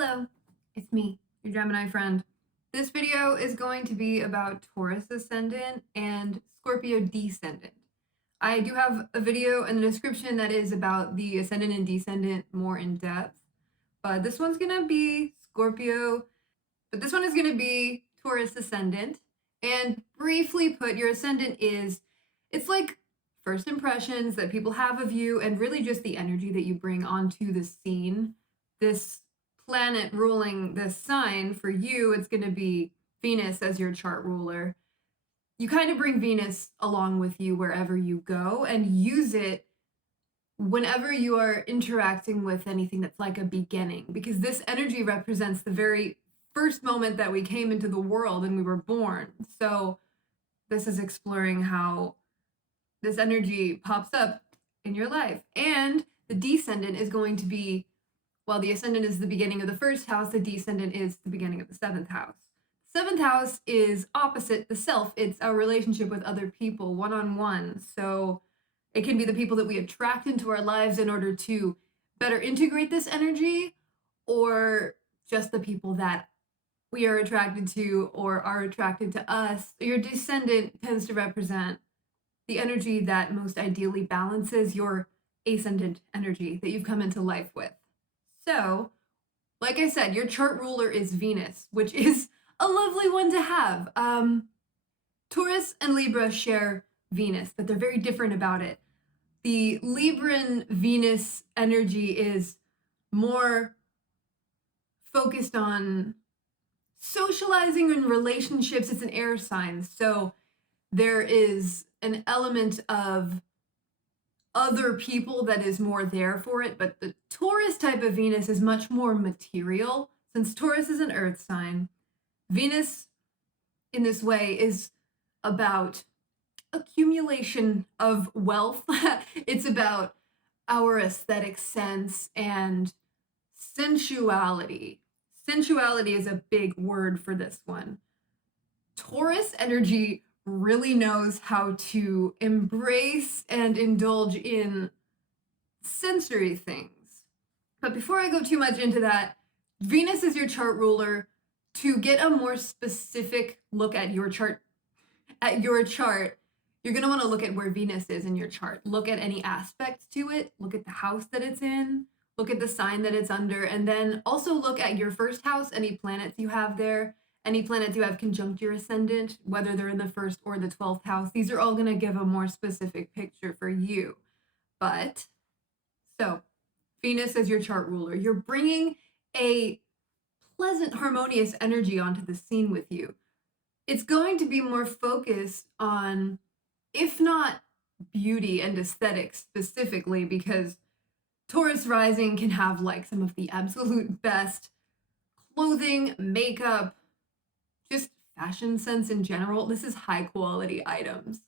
Hello, it's me, your Gemini friend. This video is going to be about Taurus Ascendant and Scorpio Descendant. I do have a video in the description that is about the Ascendant and Descendant more in depth, but this one's gonna be Scorpio, but this one is gonna be Taurus Ascendant. And briefly put, your Ascendant it's like first impressions that people have of you and really just the energy that you bring onto the scene. This planet ruling this sign, for you, it's going to be Venus as your chart ruler. You kind of bring Venus along with you wherever you go and use it whenever you are interacting with anything that's like a beginning, because this energy represents the very first moment that we came into the world and we were born. So this is exploring how this energy pops up in your life. And the descendant is going to be, while the ascendant is the beginning of the first house, the descendant is the beginning of the seventh house. Seventh house is opposite the self. It's our relationship with other people, one-on-one. So it can be the people that we attract into our lives in order to better integrate this energy, or just the people that we are attracted to or are attracted to us. Your descendant tends to represent the energy that most ideally balances your ascendant energy that you've come into life with. So, like I said, your chart ruler is Venus, which is a lovely one to have. Taurus and Libra share Venus, but they're very different about it. The Libran Venus energy is more focused on socializing and relationships. It's an air sign, so there is an element of other people that is more there for it, but the Taurus type of Venus is much more material. Since Taurus is an earth sign, Venus in this way is about accumulation of wealth. It's about our aesthetic sense and sensuality. Sensuality is a big word for this one. Taurus energy really knows how to embrace and indulge in sensory things. But before I go too much into that, Venus is your chart ruler. To get a more specific look at your chart, you're going to want to look at where Venus is in your chart. Look at any aspects to it, look at the house that it's in, look at the sign that it's under, and then also look at your first house, any planets you have there. Any planets you have conjunct your ascendant, whether they're in the first or the 12th house, these are all going to give a more specific picture for you. So Venus as your chart ruler, you're bringing a pleasant, harmonious energy onto the scene with you. It's going to be more focused on, if not beauty and aesthetics specifically, because Taurus rising can have like some of the absolute best clothing, makeup, just fashion sense in general. This is high quality items,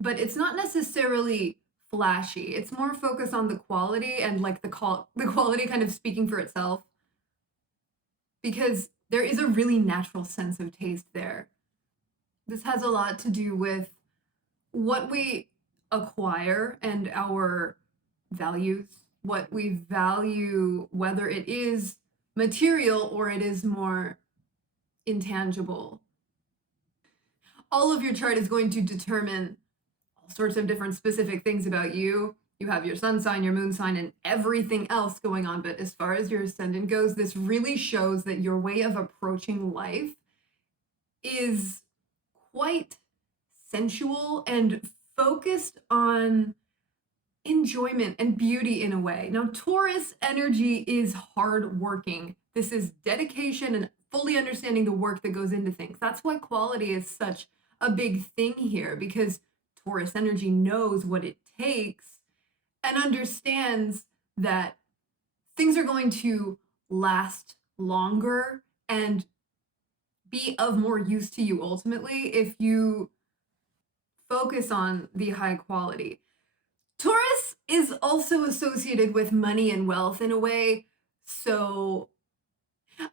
but it's not necessarily flashy. It's more focused on the quality and like the quality kind of speaking for itself, because there is a really natural sense of taste there. This has a lot to do with what we acquire and our values, what we value, whether it is material or it is more intangible. All of your chart is going to determine all sorts of different specific things about you. You have your sun sign, your moon sign, and everything else going on. But as far as your ascendant goes, this really shows that your way of approaching life is quite sensual and focused on enjoyment and beauty in a way. Now, Taurus energy is hardworking. This is dedication and fully understanding the work that goes into things. That's why quality is such a big thing here, because Taurus energy knows what it takes and understands that things are going to last longer and be of more use to you ultimately if you focus on the high quality. Taurus is also associated with money and wealth in a way, so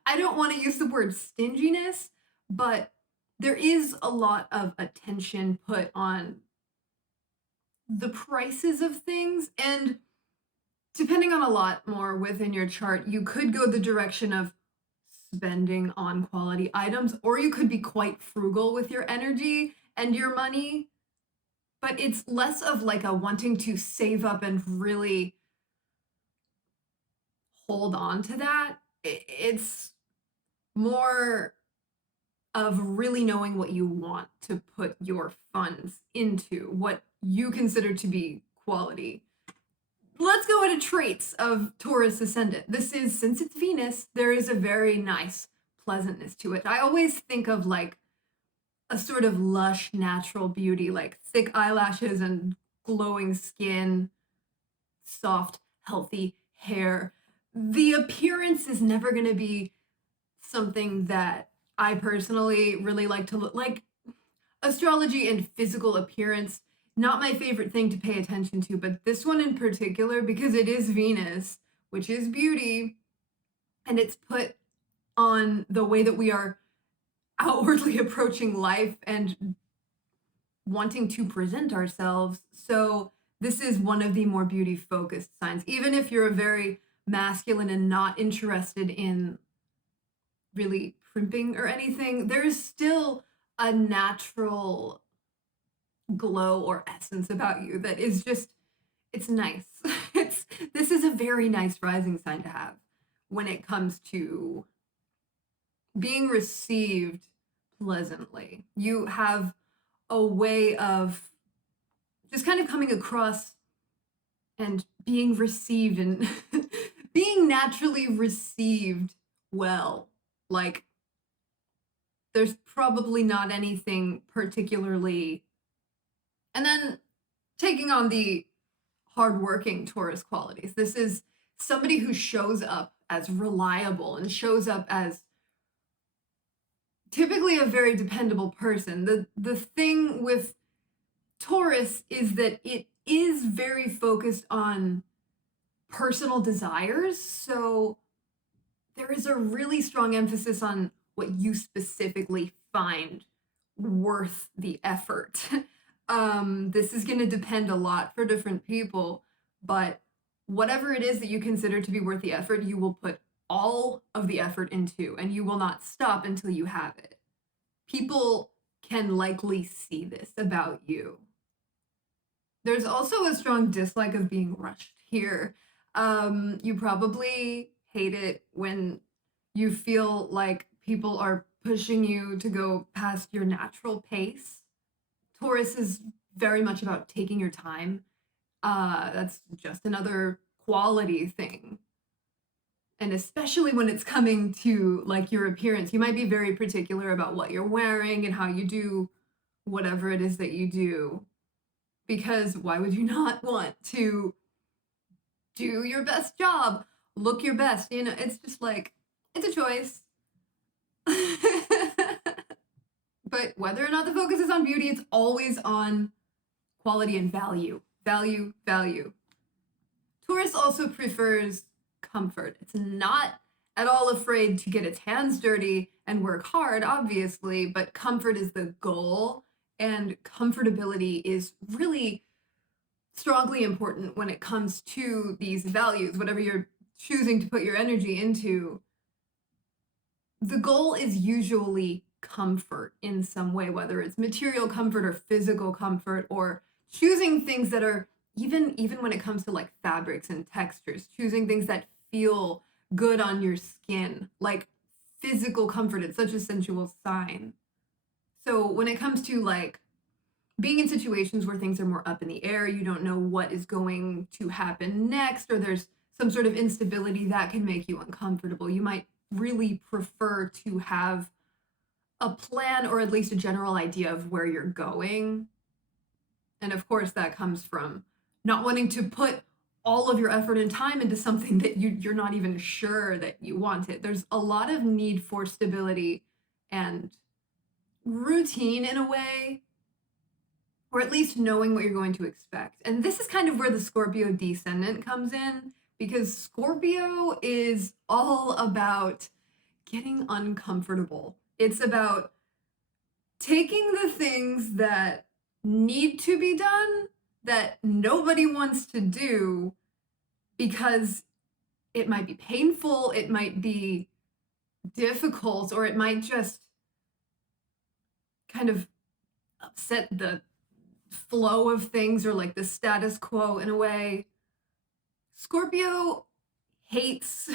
I don't want to use the word stinginess, but there is a lot of attention put on the prices of things, and depending on a lot more within your chart, you could go the direction of spending on quality items, or you could be quite frugal with your energy and your money. But it's less of like a wanting to save up and really hold on to that. It's more of really knowing what you want to put your funds into, what you consider to be quality. Let's go into traits of Taurus Ascendant. This is, since it's Venus, there is a very nice pleasantness to it. I always think of like a sort of lush, natural beauty, like thick eyelashes and glowing skin, soft, healthy hair. The appearance is never going to be something that I personally really like to look like. Astrology and physical appearance, not my favorite thing to pay attention to, but this one in particular, because it is Venus, which is beauty, and it's put on the way that we are outwardly approaching life and wanting to present ourselves. So this is one of the more beauty focused signs. Even if you're a very masculine and not interested in really primping or anything, there's still a natural glow or essence about you that is just, it's nice. This is a very nice rising sign to have when it comes to being received pleasantly. You have a way of just kind of coming across and being received and being naturally received well. Like, there's probably not anything particularly. And then taking on the hardworking Taurus qualities. This is somebody who shows up as reliable and shows up as typically a very dependable person. The thing with Taurus is that it is very focused on personal desires. So there is a really strong emphasis on what you specifically find worth the effort. This is going to depend a lot for different people, but whatever it is that you consider to be worth the effort, you will put all of the effort into, and you will not stop until you have it. People can likely see this about you. There's also a strong dislike of being rushed here. You probably hate it when you feel like people are pushing you to go past your natural pace. Taurus is very much about taking your time. That's just another quality thing. And especially when it's coming to like your appearance, you might be very particular about what you're wearing and how you do whatever it is that you do. Because why would you not want to do your best job, look your best? You know, it's just like, it's a choice. But whether or not the focus is on beauty, it's always on quality and value. Value, value. Taurus also prefers comfort. It's not at all afraid to get its hands dirty and work hard, obviously, but comfort is the goal, and comfortability is really strongly important when it comes to these values, whatever you're choosing to put your energy into. The goal is usually comfort in some way, whether it's material comfort or physical comfort, or choosing things that are even when it comes to like fabrics and textures, choosing things that feel good on your skin, like physical comfort. It's such a sensual sign. So when it comes to like being in situations where things are more up in the air, you don't know what is going to happen next, or there's some sort of instability that can make you uncomfortable, you might really prefer to have a plan or at least a general idea of where you're going. And of course, that comes from not wanting to put all of your effort and time into something that you're not even sure that you want it. There's a lot of need for stability and routine in a way, or at least knowing what you're going to expect. And this is kind of where the Scorpio Descendant comes in, because Scorpio is all about getting uncomfortable. It's about taking the things that need to be done, that nobody wants to do, because it might be painful, it might be difficult, or it might just kind of upset the flow of things or like the status quo in a way. Scorpio hates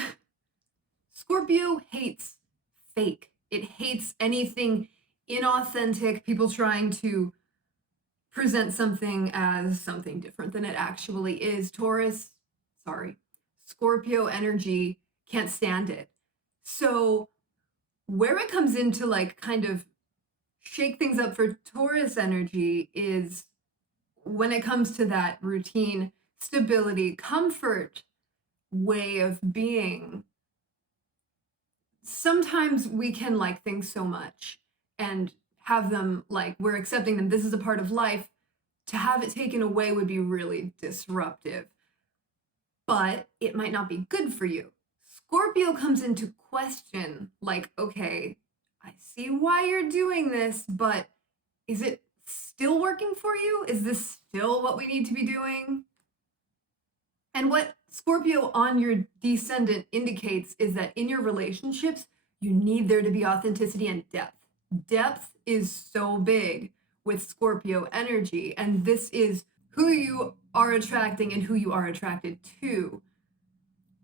Scorpio hates fake. It hates anything inauthentic, people trying to present something as something different than it actually is. Scorpio energy can't stand it. So where it comes into like kind of shake things up for Taurus energy is when it comes to that routine, stability, comfort way of being. Sometimes we can like things so much and have them like we're accepting them. This is a part of life. To have it taken away would be really disruptive, but it might not be good for you. Scorpio comes into question like, okay, I see why you're doing this, but is it still working for you? Is this still what we need to be doing? And what Scorpio on your descendant indicates is that in your relationships, you need there to be authenticity and depth. Depth is so big with Scorpio energy, and this is who you are attracting and who you are attracted to.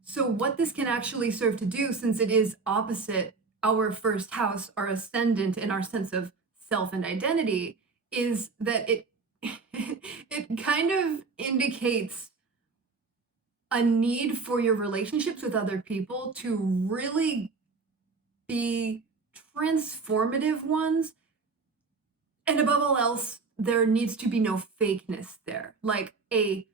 So what this can actually serve to do, since it is opposite our first house, our ascendant, and our sense of self and identity, is that it it kind of indicates a need for your relationships with other people to really be transformative ones. And above all else, there needs to be no fakeness there. Like a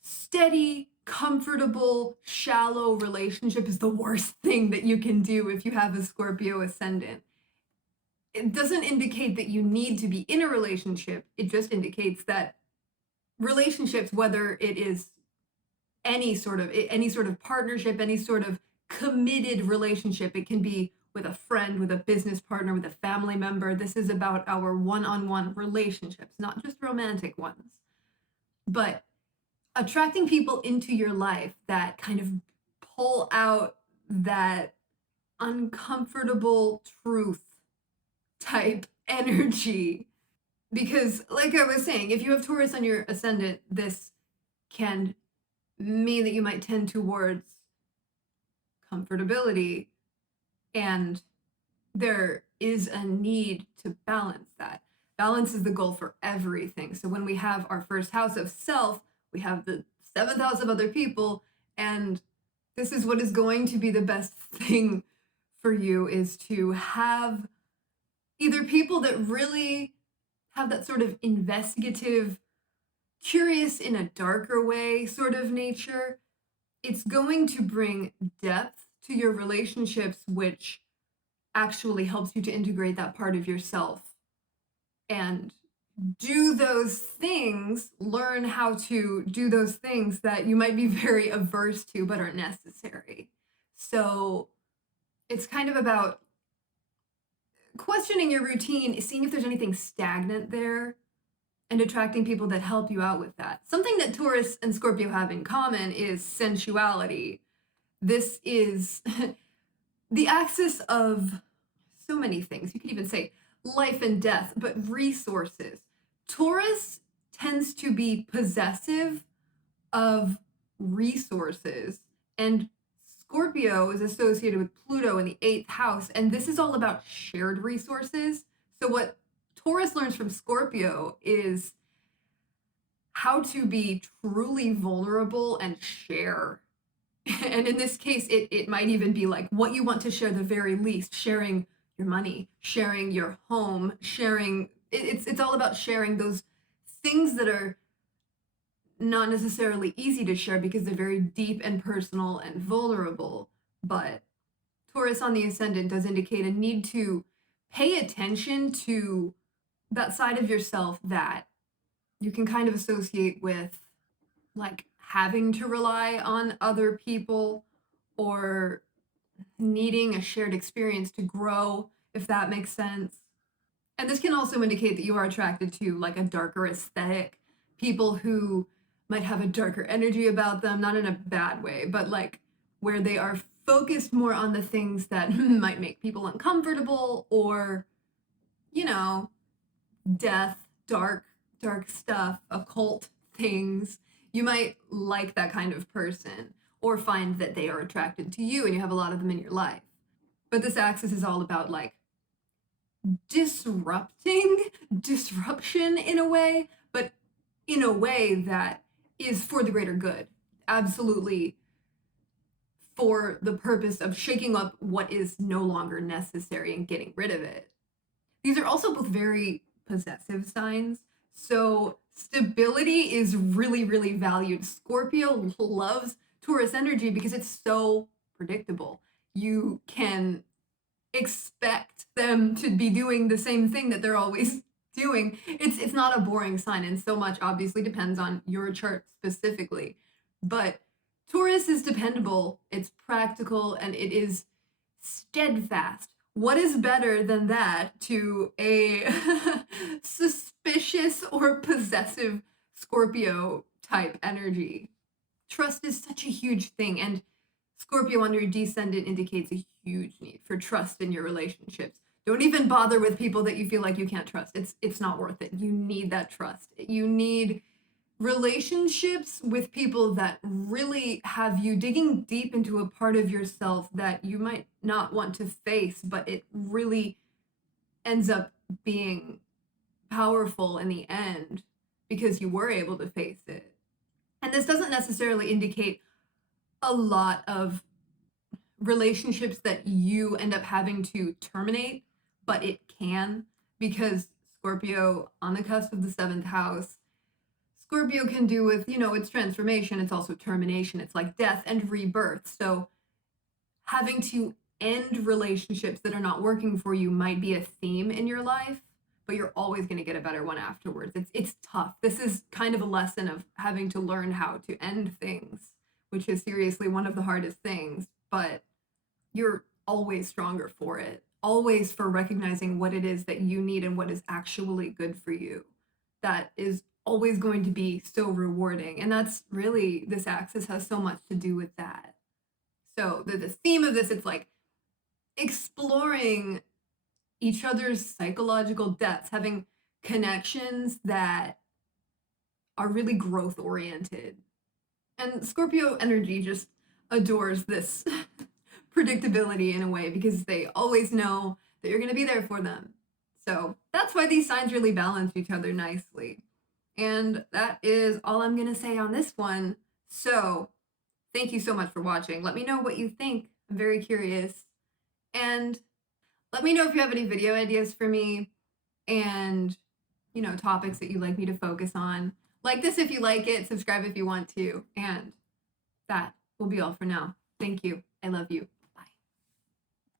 steady, comfortable, shallow relationship is the worst thing that you can do if you have a Scorpio ascendant. It doesn't indicate that you need to be in a relationship. It just indicates that relationships, whether it is any sort of partnership, any sort of committed relationship, it can be with a friend, with a business partner, with a family member. This is about our one-on-one relationships, not just romantic ones. But attracting people into your life that kind of pull out that uncomfortable truth type energy. Because like I was saying, if you have Taurus on your ascendant, this can mean that you might tend towards comfortability, and there is a need to balance that. Balance is the goal for everything. So when we have our first house of self, we have the seventh house of other people, and this is what is going to be the best thing for you, is to have either people that really have that sort of investigative, curious in a darker way sort of nature. It's going to bring depth to your relationships, which actually helps you to integrate that part of yourself and do those things, learn how to do those things that you might be very averse to but are necessary. So it's kind of about questioning your routine, seeing if there's anything stagnant there, and attracting people that help you out with that. Something that Taurus and Scorpio have in common is sensuality. This is the axis of so many things. You could even say life and death, but resources. Taurus tends to be possessive of resources, and Scorpio is associated with Pluto in the 8th house, and this is all about shared resources. So what Taurus learns from Scorpio is how to be truly vulnerable and share. And in this case, it might even be like what you want to share the very least, sharing your money, sharing your home, sharing, it's all about sharing those things that are not necessarily easy to share because they're very deep and personal and vulnerable. But Taurus on the ascendant does indicate a need to pay attention to that side of yourself that you can kind of associate with like having to rely on other people or needing a shared experience to grow, if that makes sense. And this can also indicate that you are attracted to like a darker aesthetic, people who might have a darker energy about them, not in a bad way, but like where they are focused more on the things that might make people uncomfortable, or, you know, death, dark stuff, occult things. You might like that kind of person or find that they are attracted to you and you have a lot of them in your life. But this axis is all about like disruption in a way, but in a way that is for the greater good. Absolutely for the purpose of shaking up what is no longer necessary and getting rid of it. These are also both very possessive signs. So stability is really, really valued. Scorpio loves Taurus energy because it's so predictable. You can expect them to be doing the same thing that they're always doing. It's not a boring sign, and so much obviously depends on your chart specifically. But Taurus is dependable, it's practical, and it is steadfast. What is better than that to a suspicious or possessive Scorpio type energy? Trust is such a huge thing, and Scorpio under Descendant indicates a huge need for trust in your relationships. Don't even bother with people that you feel like you can't trust. It's not worth it. You need that trust. You need relationships with people that really have you digging deep into a part of yourself that you might not want to face, but it really ends up being powerful in the end because you were able to face it. And this doesn't necessarily indicate a lot of relationships that you end up having to terminate, but it can, because Scorpio on the cusp of the 7th house, Scorpio can do with, it's transformation, it's also termination, it's like death and rebirth. So having to end relationships that are not working for you might be a theme in your life, but you're always going to get a better one afterwards. It's tough. This is kind of a lesson of having to learn how to end things, which is seriously one of the hardest things, but you're always stronger for it. Always for recognizing what it is that you need and what is actually good for you. That is always going to be so rewarding. And that's really, this axis has so much to do with that. So the theme of this, it's like exploring each other's psychological depths, having connections that are really growth oriented. And Scorpio energy just adores this predictability in a way because they always know that you're going to be there for them. So that's why these signs really balance each other nicely. And that is all I'm going to say on this one. So thank you so much for watching. Let me know what you think. I'm very curious. And let me know if you have any video ideas for me and, topics that you'd like me to focus on. Like this if you like it, subscribe if you want to. And that will be all for now. Thank you. I love you.